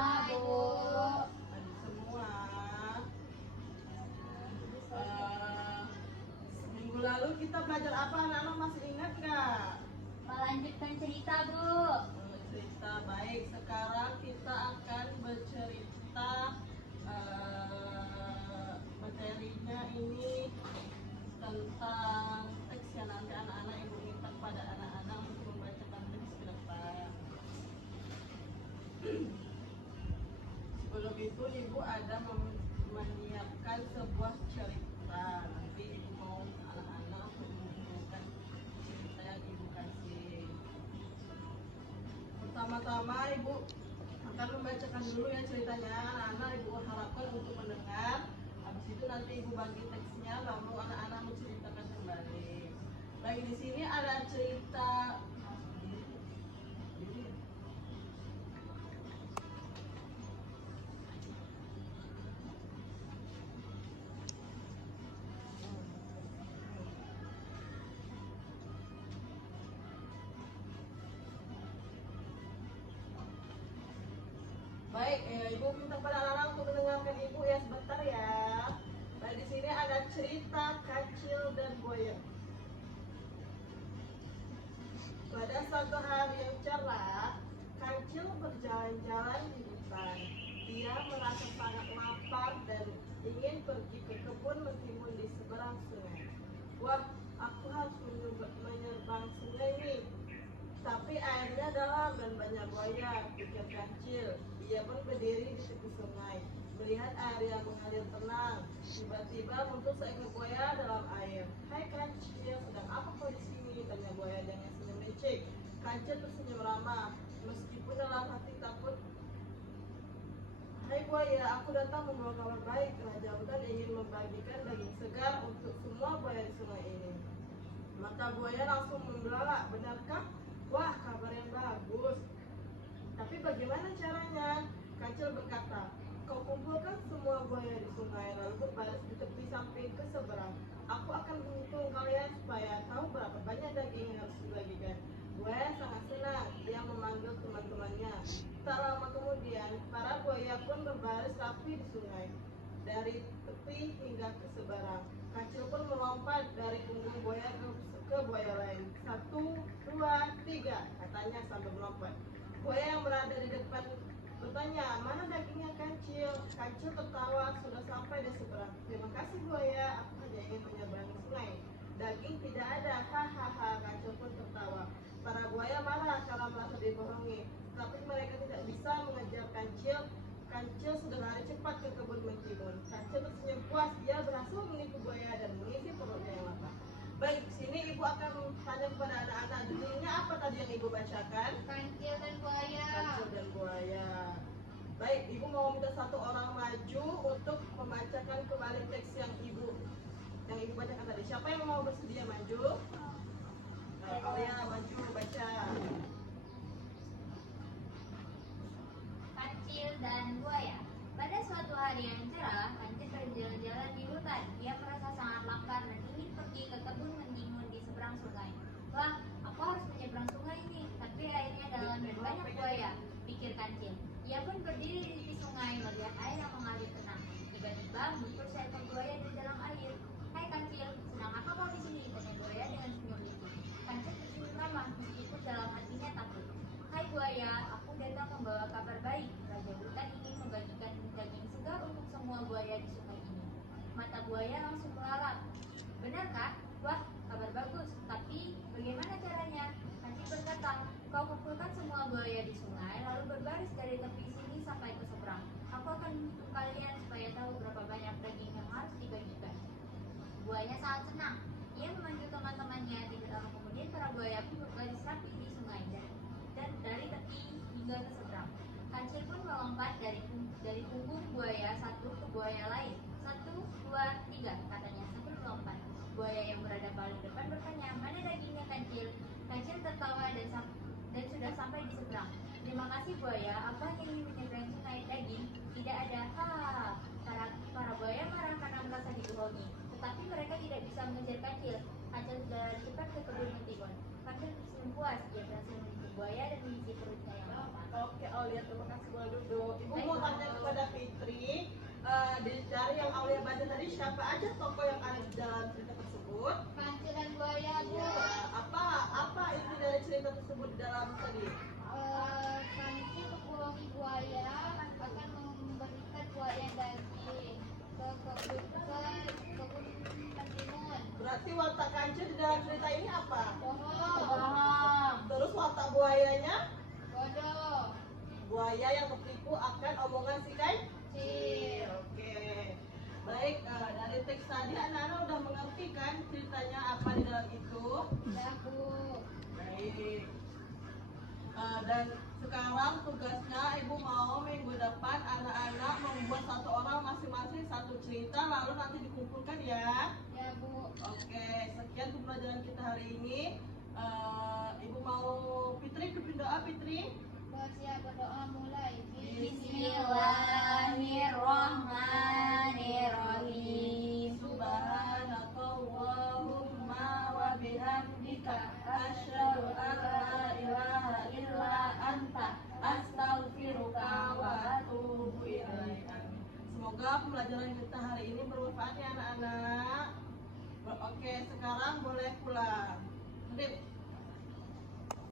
Bu. Adik semua. Eh, Seminggu lalu kita belajar apa? Anak-anak masih ingat nggak? Melanjutkan cerita, Bu. Cerita baik. Sekarang kita akan bercerita. Materinya ini tentang teks yang nanti anak-anak ibu minta kepada anak-anak untuk membacakan teks ke depan. Sebelum itu ibu ada menyiapkan sebuah cerita. Nanti ibu mau anak-anak untuk mengumpulkan cerita yang ibu kasih. Pertama-tama ibu akan membacakan dulu ya ceritanya. Anak-anak ibu harapkan untuk mendengar. Habis itu nanti ibu bagi teksnya, lalu anak-anak menceritakan kembali. Baik, di sini ada cerita. Baik, ibu minta kepada anak-anak untuk mendengarkan ibu ya sebentar ya. Baik, di sini ada cerita Kancil dan Buaya. Pada suatu hari yang cerah, Kancil berjalan-jalan di hutan. Dia merasa sangat lapar dan ingin pergi ke kebun mentimun di seberang sungai. Wah, aku harus menyeberang sungai nih. Tapi airnya dalam dan banyak buaya, pikir Kancil. Ia pun berdiri di tepi sungai, melihat air yang mengalir tenang. Tiba-tiba muncul seekor buaya dalam air. Hai Kancil, sedang apa kau di sini? Tanya buaya dengan senyum licik. Kancil tersenyum ramah, meskipun dalam hati takut. Hai buaya, aku datang membawa kabar baik. Raja hutan ingin membagikan daging segar untuk semua buaya di sungai ini. Mata buaya langsung membelalak. Benarkah? Wah, kabar yang bagus. Tapi bagaimana caranya? Kancil berkata, kau kumpulkan semua buaya di sungai lalu berbaris di tepi samping ke seberang. Aku akan menghitung kalian supaya tahu berapa banyak daging yang harus dibagikan. Buaya sangat senang. Dia memanggil teman-temannya. Tak lama kemudian, para buaya pun berbaris rapi di sungai, dari tepi hingga ke seberang. Kancil pun melompat dari punggung buaya ke buaya lain. 1, 2, 3, katanya sambil melompat. Buaya yang berada di depan bertanya, mana dagingnya Kancil? Kancil tertawa, sudah sampai di seberang. Terima kasih buaya, aku hanya ingin menyeberangi sungai. Daging tidak ada, hahaha. Kancil pun tertawa. Para buaya marah karena merasa dibohongi, tapi mereka tidak bisa mengejar Kancil. Kancil sudah lari cepat ke kebun mentimun. Kancil tersenyum puas, dia berhasil menipu buaya dan mengisi perutnya yang lapar. Baik, sini ibu akan tanya kepada anak-anak, judulnya apa tadi yang ibu bacakan? Kancil dan buaya. Kancil dan buaya. Baik, ibu mau minta satu orang maju untuk membacakan kembali teks yang ibu bacakan tadi. Siapa yang mau bersedia maju? Oh ya, maju baca. Kancil dan buaya. Pada suatu hari yang cerah, Kancil berjalan-jalan di hutan. Dia merasa sangat lapar dan ingin pergi ke kebun mentimun di seberang sungai. Wah, aku harus menyeberang sungai ini, tapi airnya dalam dan banyak buaya, pikir Kancil. Ia pun berdiri di tepi sungai melihat air yang mengalir tenang. Tiba-tiba muncul seekor buaya dari dalam air. Hai Kancil, sedang apa kau di sini? Tanya buaya dengan senyum licik. Kancil tersenyum ramah meskipun dalam hatinya takut. Hai buaya, aku datang membawa kabar baik. Raja hutan ingin membagikan daging segar untuk semua buaya di sungai ini. Mata buaya langsung melalap. Benarkah? Wah, kabar bagus. Tapi bagaimana caranya? Kancil berkata, kau kumpulkan semua buaya di sungai lalu berbaris dari tepi sini sampai ke seberang. Aku akan menghitung kalian supaya tahu berapa banyak daging yang harus dibagikan. Buaya sangat senang. Ia memanggil teman-temannya. Tidak lama kemudian para buaya pun berbaris rapi di sungai dan dari tepi hingga ke seberang. Kancil pun melompat dari punggung buaya satu ke buaya lain. 1, 2, 3, katanya sambil melompat. Buaya yang berada paling depan bertanya, mana dagingnya Kancil? Kancil tertawa dan sudah sampai di seberang. Terima kasih buaya, apa yang ingin menyeberang sungai daging? Tidak ada. Para buaya marah karena merasa dibohongi. Tetapi mereka tidak bisa mengejar Kancil. Kancil sudah cepat ke kebun mentimun. Kancil tersenyum puas, dia berhasil menipu buaya dan mengisi perutnya yang lapar. Oke, oh lihat, terima kasih, boleh duduk. Ibu dari yang Aulia baca tadi, siapa aja tokoh yang ada di dalam cerita tersebut? Kancil dan buaya, Bu. Ya, apa inti dari cerita tersebut di dalam tadi? Kancil kebohongi buaya akan memberikan buaya daging ke kebun mentimun. Berarti watak kancil di dalam cerita ini apa? Bohong. Terus watak buayanya? Bodoh. Buaya yang tertipu akan omongan si kancil. Oke. Baik, dari teks tadi anak-anak udah mengerti kan ceritanya apa di dalam itu? Ya, Bu. Baik. Dan sekarang tugasnya ibu mau minggu depan anak-anak membuat satu orang masing-masing satu cerita lalu nanti dikumpulkan ya. Ya, Bu. Oke, sekian pembelajaran kita hari ini. Ibu mau Fitri pimpin doa Fitri. Siap berdoa mulai. Bismillahirrahmanirrahim. Subhanakallahumma wa bihamdika asyhadu an la ilaha illa anta astaghfiruka wa atubu ilaika. Semoga pembelajaran kita hari ini bermanfaat ya anak-anak. Oke, sekarang boleh pulang.